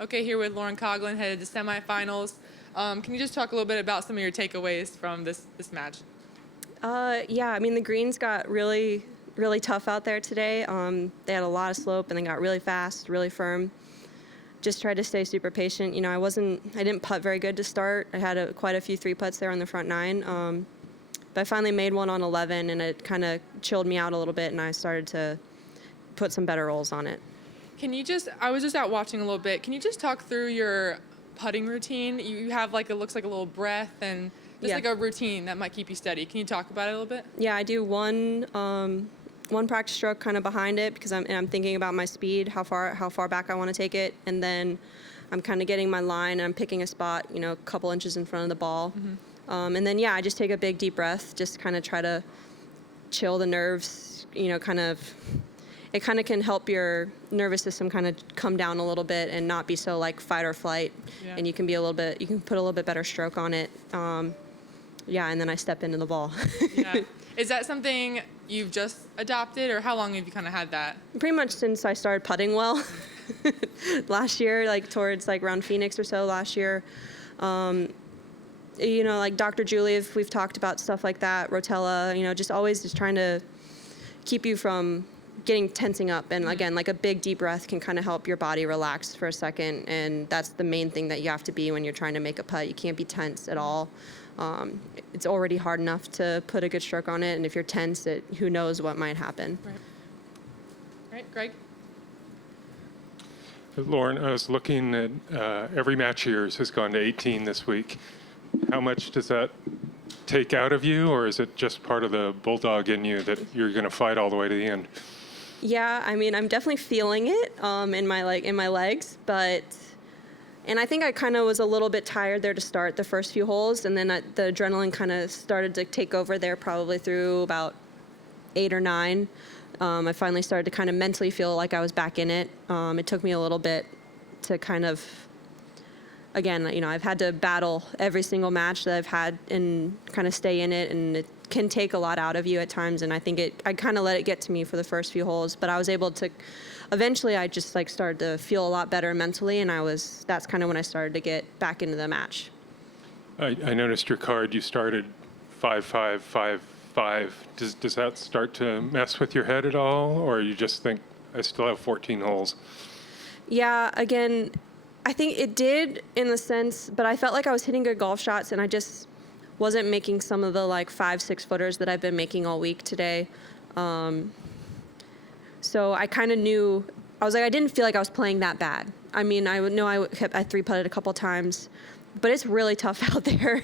Okay, here with Lauren Coughlin, headed to semifinals. Can you just talk a little bit about some of your takeaways from this match? Yeah, I mean, the greens got really, really tough out there today. They had a lot of slope and they got really fast, really firm. Just tried to stay super patient. You know, I didn't putt very good to start. I had quite a few three putts there on the front nine. But I finally made one on 11 and it kind of chilled me out a little bit and I started to put some better rolls on it. I was just out watching a little bit. Can you just talk through your putting routine? You have it looks like a little breath and just Yeah. like a routine that might keep you steady. Can you talk about it a little bit? Yeah, I do one practice stroke kind of behind it because I'm thinking about my speed, how far back I want to take it, and then I'm kind of getting my line and I'm picking a spot, you know, a couple inches in front of the ball. And then I just take a big deep breath, just kind of try to chill the nerves, you know, it kind of can help your nervous system kind of come down a little bit and not be so like fight or flight. Yeah. And you can put a little bit better stroke on it. And then I step into the ball. Yeah. Is that something you've just adopted, or how long have you kind of had that? Pretty much since I started putting well last year, like towards like around Phoenix or so last year. You know, like Dr. Julie, if we've talked about stuff like that, Rotella, you know, just always just trying to keep you from tensing up. And again, like a big deep breath can kind of help your body relax for a second. And that's the main thing that you have to be when you're trying to make a putt. You can't be tense at all. It's already hard enough to put a good stroke on it. And if you're tense, who knows what might happen. Right. Right, Greg? Lauren, I was looking at every match of yours has gone to 18 this week. How much does that take out of you, or is it just part of the bulldog in you that you're going to fight all the way to the end? Yeah, I mean, I'm definitely feeling it in my legs, and I think I kind of was a little bit tired there to start the first few holes, and then the adrenaline kind of started to take over there probably through about 8 or 9. I finally started to kind of mentally feel like I was back in it. It took me a little bit to kind of, again, you know, I've had to battle every single match that I've had and kind of stay in it, and it can take a lot out of you at times, and I think I kind of let it get to me for the first few holes, but I was able to, eventually I just like started to feel a lot better mentally, and that's kind of when I started to get back into the match. I noticed your card, you started 5-5, 5-5. Does that start to mess with your head at all, or you just think, I still have 14 holes? Yeah, again, I think it did in the sense, but I felt like I was hitting good golf shots and I just wasn't making some of the like 5-6 footers that I've been making all week today. So I kind of knew, I was like, I didn't feel like I was playing that bad. I mean, I three putted a couple times, but it's really tough out there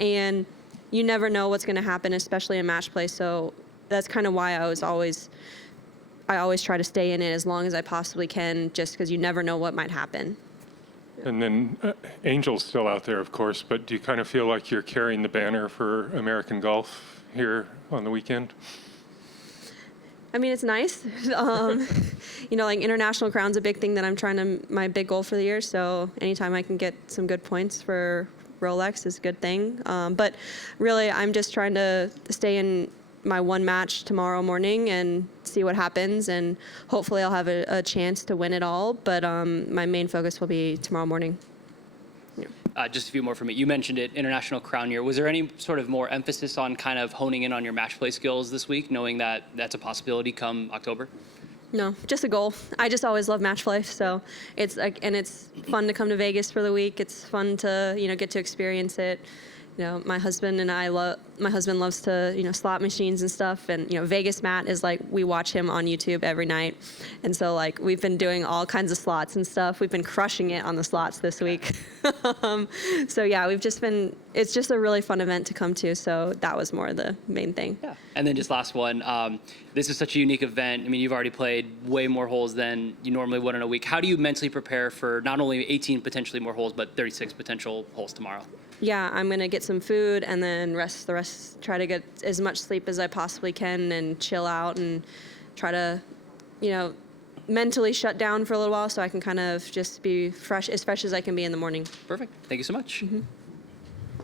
and you never know what's going to happen, especially in match play. So that's kind of why I always try to stay in it as long as I possibly can, just because you never know what might happen. And then Angel's still out there, of course, but do you kind of feel like you're carrying the banner for American golf here on the weekend? I mean, it's nice. You know, like international crown's a big thing that my big goal for the year. So anytime I can get some good points for Rolex is a good thing. But really, I'm just trying to stay in my one match tomorrow morning and see what happens, and hopefully I'll have a chance to win it all, but my main focus will be tomorrow morning. Just a few more from me. You mentioned it, International Crown Year. Was there any sort of more emphasis on kind of honing in on your match play skills this week, knowing that that's a possibility come October? No, just a goal. I just always love match play, so it's like, and it's fun to come to Vegas for the week. It's fun to, you know, get to experience it. You know, my husband loves to, you know, slot machines and stuff. And, you know, Vegas Matt is like, we watch him on YouTube every night. And so like, we've been doing all kinds of slots and stuff. We've been crushing it on the slots this week. So yeah, it's just a really fun event to come to. So that was more the main thing. Yeah. And then just last one, this is such a unique event. I mean, you've already played way more holes than you normally would in a week. How do you mentally prepare for not only 18 potentially more holes, but 36 potential holes tomorrow? Yeah, I'm going to get some food and then try to get as much sleep as I possibly can and chill out and try to, you know, mentally shut down for a little while so I can kind of just be as fresh as I can be in the morning. Perfect. Thank you so much. Mm-hmm.